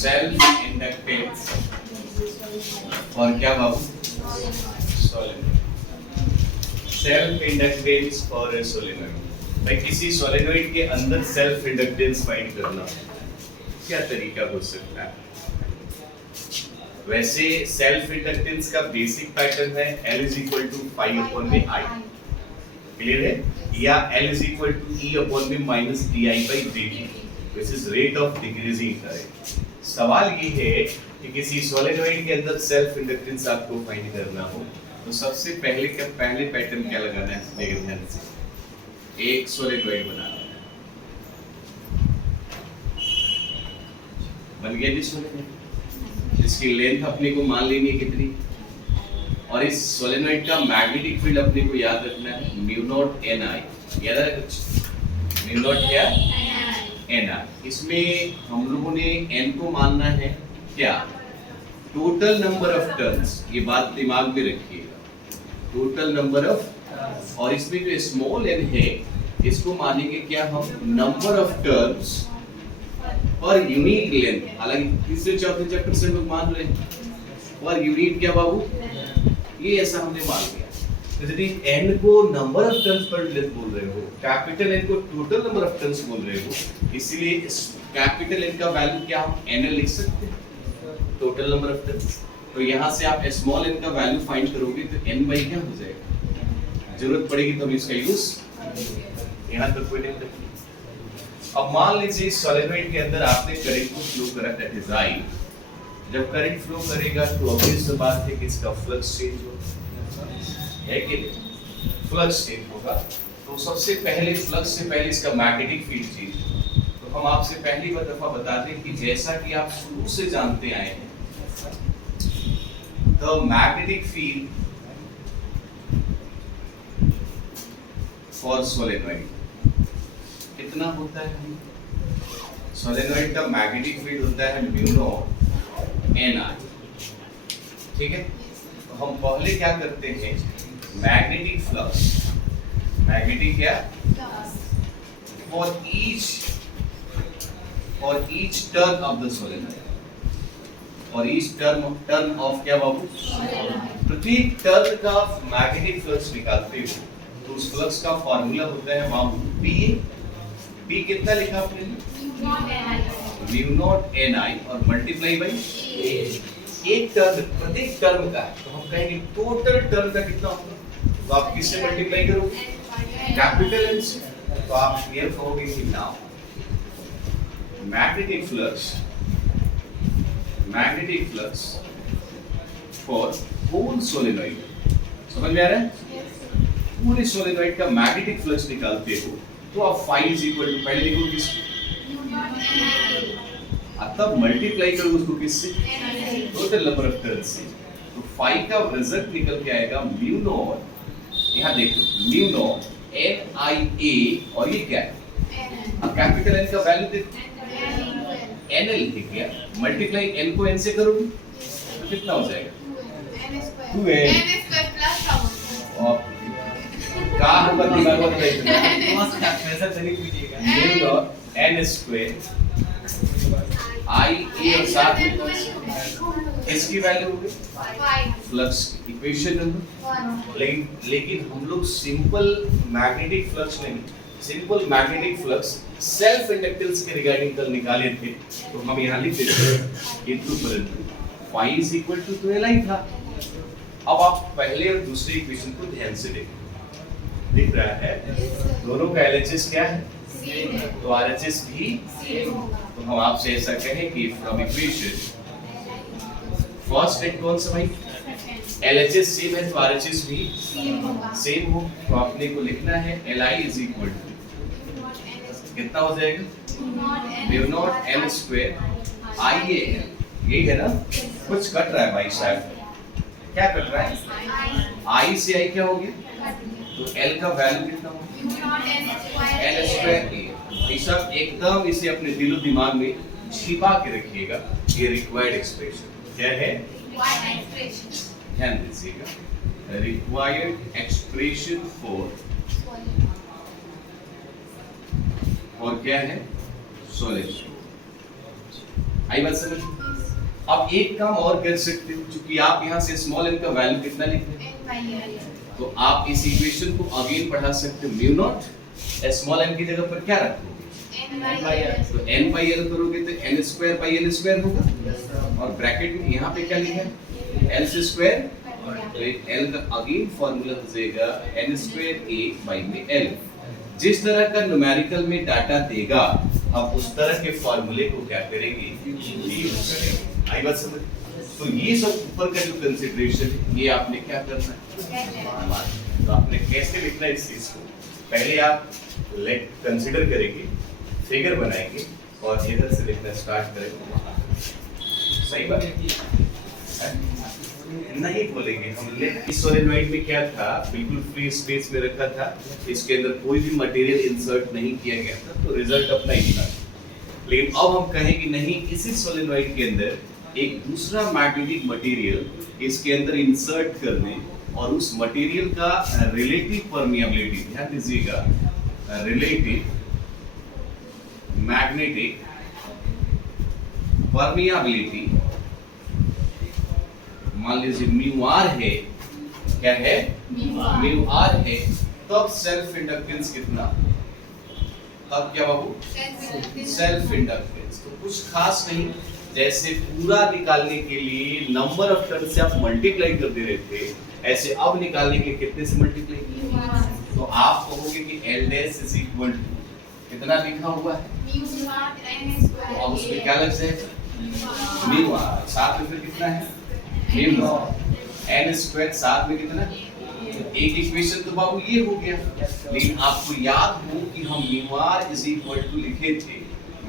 Self inductance और क्या बाबू solenoid. Self inductance for solenoid. भाई किसी सोलेनोइड के अंदर सेल्फ इंडक्टेंस फाइंड करना क्या तरीका हो सकता है? वैसे सेल्फ इंडक्टेंस का बेसिक पैटर्न है L is equal to pi upon में I, क्लियर है? या L is equal to E upon में minus di by dt, which is rate of decreasing current। सवाल ये है कि किसी सोलेनोइड के अंदर सेल्फ इंडक्टेंस आपको फाइंड करना हो तो सबसे पहले पैटर्न क्या लगाना है? देखिए ध्यान से, एक सोलेनोइड बनाना है, बन गया जी सोलेनोइड। इसकी लेंथ अपने को मान लेनी है कितनी, और इस सोलेनोइड का मैग्नेटिक फील्ड अपने को याद रखना है म्यू नॉट एन आई। याद है कुछ? म्यू नॉट क्या? एन आई। इसमें हम लोगों ने एन को मानना है क्या? Total number of turns. ये बात दिमाग में रखिएगा, टोटल नंबर ऑफ, और इसमें जो स्मॉल एन है इसको मानेंगे क्या हम? Number of turns per unit length. हालांकि तीसरे चौथे चैप्टर से लोग मान रहे हैं पर यूनिट क्या बाबू, ये ऐसा हमने मान लिया। तो यदि n को number of turns per length बोल रहे हो, कैपिटल N को टोटल नंबर ऑफ टर्न्स बोल रहे हो, इसलिए कैपिटल N का वैल्यू क्या हम NL लिख सकते हैं, टोटल नंबर ऑफ टर्न्स। तो यहाँ से आप स्मॉल n का वैल्यू फाइंड करोगे तो n बाई क्या हो जाएगा? जरूरत पड़ेगी तो हम इसका यूज यहाँ तक कोई नहीं। अब मान लीजिए इस सोलेनोइड के अंदर आपने करंट को फ्लो करा, दैट इज I। जब करंट फ्लो करेगा तो ऑब्वियस सी बात है कि इसका फ्लक्स चेंज होगा, है कि नहीं? फ्लक्स चेंज होगा तो सबसे पहले फ्लक्स से पहले इसका मैग्नेटिक फील्ड चेंज होगा। तो हम आपसे पहली दफा बता दें कि जैसा कि आप शुरू से जानते आए हैं, the magnetic field for solenoid कितना होता है? सोलेनोइड का मैग्नेटिक फील्ड होता है म्यू नॉट एन आई, ठीक है? तो हम पहले क्या करते हैं, मैग्नेटिक फ्लक्स, मैग्नेटिक क्या for each turn off the solenoid, और ईच टर्न ऑफ क्या बाबू, प्रत्येक टर्न का मैग्नेटिक फ्लक्स निकालते हो तो उस फ्लक्स का फॉर्मूला होता है बाबू P कितना लिखा आपने? म्यू नॉट एन आई और मल्टीप्लाई बाई एक टर्म, प्रत्येक टर्म का है तो हम कहेंगे टोटल टर्म का कितना होगा, तो आप किससे मल्टीप्लाई करोगे? कैपिटल N से। तो आप क्लियर कहोगे कि now magnetic flux for whole solenoid, समझ में आ रहा है? पूरे सोलेनोइड का मैग्नेटिक फ्लक्स निकालते हो तो आप phi is equal to, पहले लिखो किससे, तब मल्टीप्लाई करो उसको किससे, टोटल नंबर ऑफ टर्न्स से। तो phi का रिजल्ट निकल के आएगा म्यू नॉट, यहाँ देखो म्यू नॉट एन आई ए, और ये क्या है? अब कैपिटल N का वैल्यू देखो NL लिख गया, मल्टीप्लाई N को N से करोगे तो कितना हो जाएगा? 2n और का होगा दिमाग में इतना ऐसा चलिए कीजिएगा, mu naught n square I A और साथ में इसकी वैल्यू होगी फ्लक्स इक्वेशन नंबर। लेकिन हम लोग सिंपल मैग्नेटिक फ्लक्स नहीं, simple magnetic flux self inductance के रिगार्डिंग कल निकाले थे तो हम यहाँ लिख देते हैं इनटू परंतु phi is equal to 2Li था। अब आप पहले और दूसरे इक्वेशन को ध्यान से देखिए, दिख रहा है दोनों का LHS क्या है? तो RHS भी, तो हम आपसे ऐसा कहें कि फ्रॉम इक्वेशन फर्स्ट एक कौन सा भाई, LHS सेम है तो RHS भी सेम हो, तो आपने को लिखना है Li is equal to कितना हो जाएगा? Mu naught n square IA, यही है ना? कुछ कट रहा है भाई साहब, क्या कट रहा है? I से I क्या हो गया? तो L का वैल्यू कितना होगा? L square A। ये सब एकदम इसे अपने दिलो दिमाग में छिपा के रखिएगा, ये रिक्वायर्ड एक्सप्रेशन क्या है? ध्यान दीजिएगा, रिक्वायर्ड एक्सप्रेशन फॉर क्या है? सॉल्यूशन। आई बात समझ? अब एक काम और कर सकते हो, क्योंकि आप यहाँ से स्मॉल n का वैल्यू कितना लिखते हैं, तो आप इस इक्वेशन को अगेन बढ़ा सकते हो, म्यू नॉट स्मॉल n की जगह पर क्या रखोगे, तो n बाई l करोगे तो n square by l square होगा, और ब्रैकेट में यहाँ पे क्या लिखा है, l से स्क्वायर, तो l का अगेन फॉर्मूला हो जाएगा n स्क्वायर a बाई में l। जिस तरह का न्यूमेरिकल में डाटा देगा हम उस तरह के फॉर्मूले को क्या करेंगे, यूज करेंगे। आई बात समझ? तो ये सब ऊपर का जो कंसीडरेशन है ये आपने क्या करना है, तो आपने कैसे लिखना है इस चीज को, पहले आप लेट कंसीडर करेंगे, फिगर बनाएंगे और इधर से लिखना स्टार्ट करेंगे। सही बात है? नहीं बोलेंगे हम लेट। इस सोलेनॉइड में क्या था, बिल्कुल फ्री स्पेस में रखा था, इसके अंदर कोई भी मटेरियल इंसर्ट नहीं किया गया था, तो रिजल्ट अपना ही था। लेकिन अब हम कहें कि नहीं, इसी सोलेनॉइड के अंदर एक दूसरा मैग्नेटिक मटेरियल इसके अंदर इंसर्ट करने और उस मटेरियल का रिलेटिव परमिएबिलिटी, ध्यान दीजिएगा, रिलेटिव मैग्नेटिक परमिएबिलिटी मान लीजिए म्यू आर है, क्या है, म्यू आर है, तब सेल्फ इंडक्टेंस कितना, तब क्या बाबू, सेल्फ इंडक्टेंस। तो कुछ खास नहीं, जैसे पूरा निकालने के लिए नंबर ऑफ टर्न से आप मल्टीप्लाई कर दे रहे थे, ऐसे अब निकालने के लिए कितने से मल्टीप्लाई, तो आप कहोगे कि L dash is equal to कितना लिखा हुआ है, तो अब उसमें क्या लग जाएगा, म्यू आर, साथ में फिर कितना है, म्यू नॉट n स्क्वायर, साथ में कितना, एक इक्वेशन तो बाबू ये हो गया। लेकिन आपको याद हो कि हम mu R is equal to लिखे थे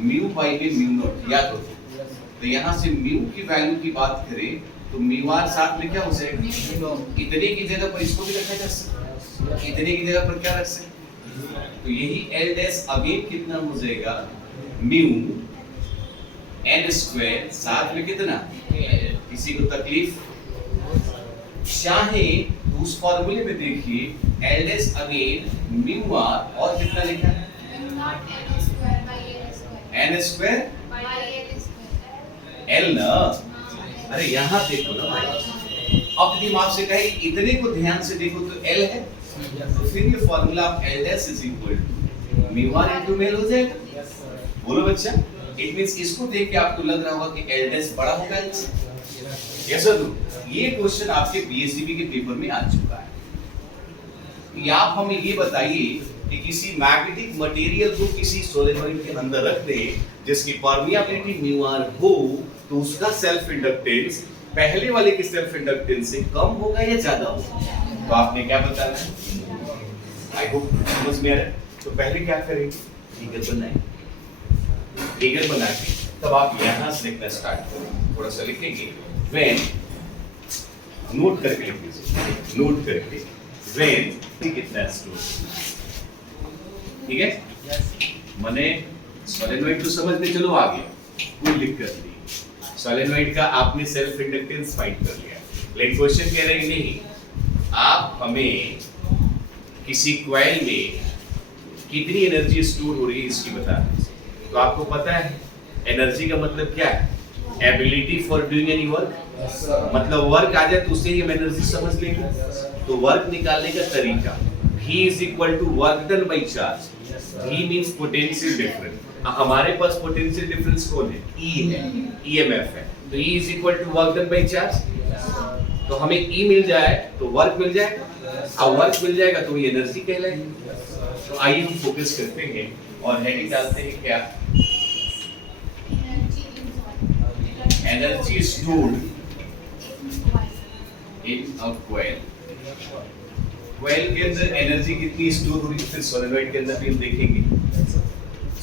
म्यू बाई में म्यू नॉट, याद हो, तो यहाँ से म्यू की वैल्यू की बात करें तो म्यू आर साथ में क्या हो जाएगा, इतने की जगह पर इसको भी रखा जा सकता है, इतने की जगह पर क्या रख सकते, तो यही L डैश अगेन कितना हो जाएगा, म्यू n स्क्वायर, साथ में कितना, किसी को तकलीफ चाहे उस फॉर्मूले में देखिए L dash again mu R और कितना लिखा है, n स्क्वायर L ना, अरे यहाँ देखो ना भाई, अब यदि हम आपसे कहे इतने को ध्यान से देखो तो L है, तो फिर ये फॉर्मूला आप L dash is equal to mu R into L हो जाएगा। बोलो बच्चा, इट मींस इसको देख के आपको लग रहा होगा कि L डैश बड़ा होगा L से, यस और नो। ये क्वेश्चन आपके पीएचडीबी के पेपर में आ चुका है। या आप हमें ये बताइए कि किसी मैग्नेटिक मटेरियल को किसी सोलेनॉइड के अंदर रख दें जिसकी परमिएबिलिटी म्यू आर हो, तो उसका सेल्फ इंडक्टेंस पहले वाले के सेल्फ इंडक्टेंस से कम होगा या ज्यादा होगा, तो आपने क्या बताना है, आई होप समझ में आ रहा है। तो पहले क्या करेंगे, फिगर बनाएंगे, फिगर बना के तब आप यहाँ से लिखना स्टार्ट करेंगे, थोड़ा सा लिखेंगे व्हेन, नोट करके लिख लीजिए, नोट करके व्हेन कितना स्टोर, ठीक है, माने सोलेनॉइड तो समझ में चलो आ गया, कोई दिक्कत नहीं, सोलेनॉइड का आपने सेल्फ इंडक्टेंस फाइंड कर लिया। लेकिन क्वेश्चन कह रहे हैं नहीं, आप हमें किसी कॉइल में कितनी एनर्जी स्टोर हो रही है इसकी बता दीजिए। तो आपको पता है एनर्जी का मतलब क्या है, ability for doing any work, मतलब वर्क आ जाए तो उससे ही हम एनर्जी समझ लेंगे। तो वर्क निकालने का तरीका, V is equal to work done by charge, V means potential difference। हमारे पास पोटेंशियल डिफरेंस कौन है, E है, EMF है, तो E is equal to work done by charge। तो हमें E मिल जाए तो वर्क मिल जाएगा, और वर्क मिल जाएगा तो ये एनर्जी कहलाएगी। तो आइए हम फोकस करते हैं और हेडिंग डालते हैं क्या, energy stored in a coil. Coil के अंदर एनर्जी कितनी स्टोर हो रही है, फिर सोलेनॉइड के अंदर भी हम देखेंगे,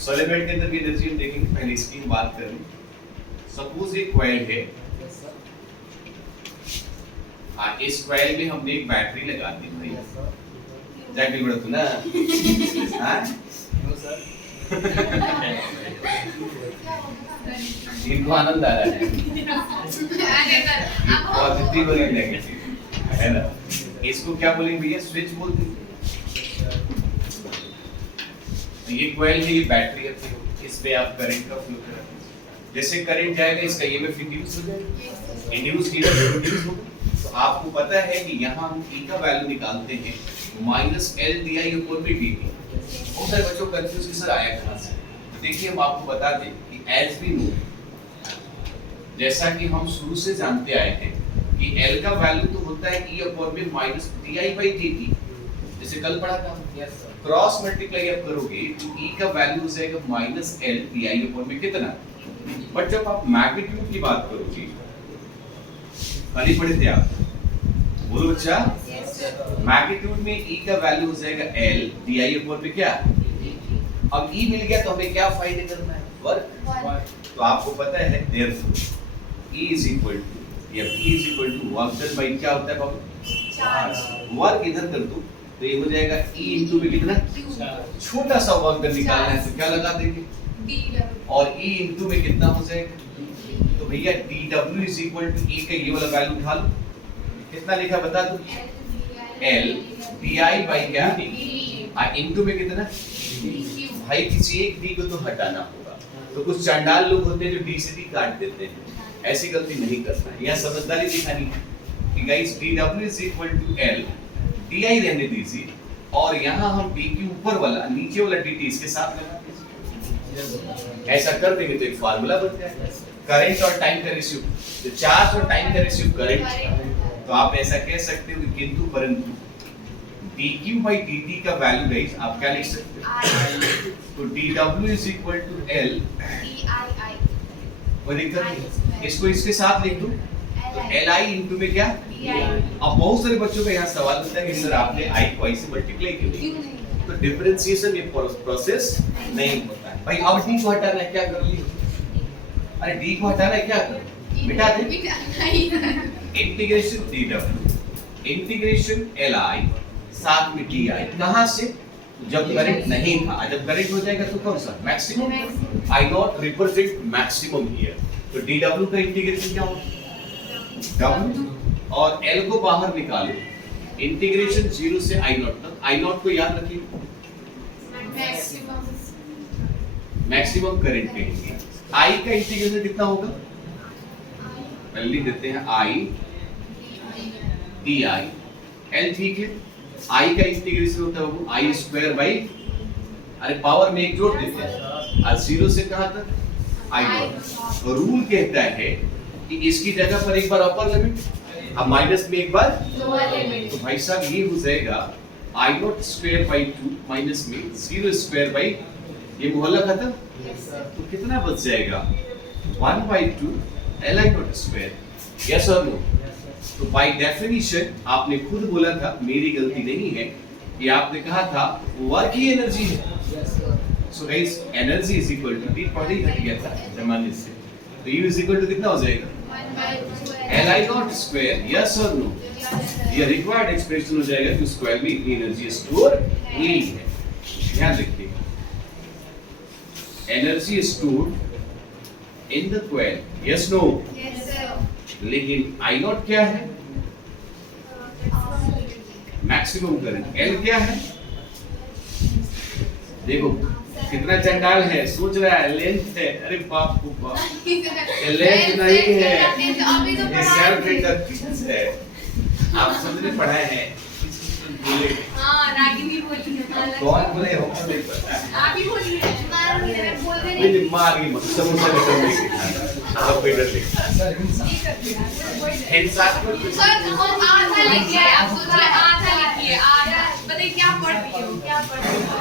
सोलेनॉइड के अंदर भी एनर्जी हम देखेंगे। पहले इसकी बात करें, सपोज एक कॉइल है, इस कॉइल में हमने एक बैटरी लगा दी भाई, जाके बड़ा तू ना, हाँ इनको आनंद आ रहा है, पॉजिटिव और नेगेटिव है ना, इसको क्या बोलेंगे भैया, स्विच बोलते हैं। ये कॉइल है, ये बैटरी है, इसमें आप करंट का फ्लो करें, जैसे करंट जाएगा इसका ईएमएफ इंड्यूस हो जाएगा, इंड्यूस प्रोड्यूस होगा। तो आपको पता है कि यहाँ हम E का वैल्यू निकालते हैं -L di/dt। बहुत सारे बच्चों कंफ्यूज कि सर आया कहाँ से। तो देखिए हम आपको बता दें कि एज वी नो, जैसा कि हम शुरू से जानते आए हैं कि L का वैल्यू तो होता है E/di/dt, जैसे कल पढ़ा था। क्रॉस मल्टीप्लाई आप करोगे तो E का वैल्यू हो जाएगा -L di/में कितना। बट जब आप मैग्नीट्यूड की बात करोगे, खाली पढ़े थे आप, बोलो बच्चा, मैग्नीट्यूड में E का वैल्यू हो जाएगा L di/में क्या। अब E मिल गया तो हमें क्या फाइंड करना है, वर्क। तो आपको पता है therefore E is equal to, या P is equal to work done by क्या होता है बाबू, वर्क इधर कर दो तो ये हो जाएगा E इनटू में कितना, छोटा सा वर्क डन निकालना है तो क्या लगा देंगे, और E इनटू में कितना हो जाएगा। तो भैया dW is equal to E का ये वाला वैल्यू उठा लो, कितना लिखा बता दो, L di बाई क्या, इनटू में कितना। भाई किसी एक D को तो हटाना होगा, तो कुछ चांडाल लोग होते हैं जो D से D काट देते हैं, ऐसी गलती नहीं करना है, यहाँ समझदारी दिखानी है कि guys dW is equal to L di रहने दीजिए, और यहाँ हम D के ऊपर वाला नीचे वाला dt इसके साथ लगा दीजिए। ऐसा कर देंगे तो एक फार्मूला बन जाएगा, करंट और टाइम का रेशियो, तो चार्ज और टाइम का रेशियो करंट। तो आप ऐसा कह सकते हो कि किंतु परंतु dQ/dt का वैल्यू गाइस आप क्या लिख सकते हो, तो dW is equal to L कोई दिक्कत नहीं, इसको इसके साथ लिख दो, Li इनटू में क्या। अब बहुत सारे बच्चों का यहाँ सवाल होता है कि सर आपने I को I से मल्टीप्लाई क्यों नहीं, तो डिफरेंशिएशन ये प्रोसेस नहीं होता है। भाई अब D को हटाना है, क्या कर ली, अरे D को हटाना है, क्या कर, मिटा दे, इंटीग्रेशन dW इंटीग्रेशन Li साथ में di, कहाँ से, जब करंट नहीं था, जब करंट हो जाएगा तो कौन सा, maximum. I not represent maximum here, तो dW का इंटीग्रेशन क्या होगा, W, और L को बाहर निकालो, इंटीग्रेशन 0 से I नॉट तक। I नॉट को याद रखिए, मैक्सिमम करंट कहेंगे। I का इंटीग्रेशन कितना होगा, पहले लिख देते हैं I di, L ठीक है, I का इंटीग्रेशन होता है वो I स्क्वायर बाई, अरे पावर में एक जोड़ देते हैं, और 0 से कहां तक, I नॉट। रूल कहता है कि इसकी जगह पर एक बार अपर लिमिट, अब माइनस में एक बार लोअर लिमिट, तो भाई साहब ये हो जाएगा I not square by 2 minus में 0 स्क्वायर बाई, ये मोहल्ला खत्म, तो कितना बच जाएगा, 1/2 Li नॉट स्क्वायर, यस और नो। तो बाय डेफिनेशन आपने खुद बोला था, मेरी गलती नहीं है, कि आपने कहा था वर्क ही एनर्जी है। So guys energy is equal to T, पढ़ ही गया था जमाने से, तो U इज इक्वल टू कितना हो जाएगा, Li नॉट स्क्वायर, यस और नो। ये रिक्वायर्ड एक्सप्रेशन हो जाएगा कि स्क्वायर में इतनी एनर्जी स्टोर हुई है। ध्यान रखिए, energy stored in the coil, yes no, लेकिन I नॉट क्या है, मैक्सिमम करंट। L क्या है, देखो कितना चंडाल है, सोच रहा है लेंथ है, अरे बाप को बाप, लेंथ नहीं है, ये सेल्फ इंडक्टेंस है। आप सबने पढ़ा है, हाँ रागिनी बोली है, कौन बोले हो, नहीं पता, आप ही बोल रहे हैं, बोल रहे नहीं मार गई, मत समोसा निकल गई, सब पेटर ले इंसान को सर हम आधा लिखिए, आप सोच रहे आधा लिखिए, आधा बताइए क्या पढ़ रही हो, क्या पढ़ रही हो।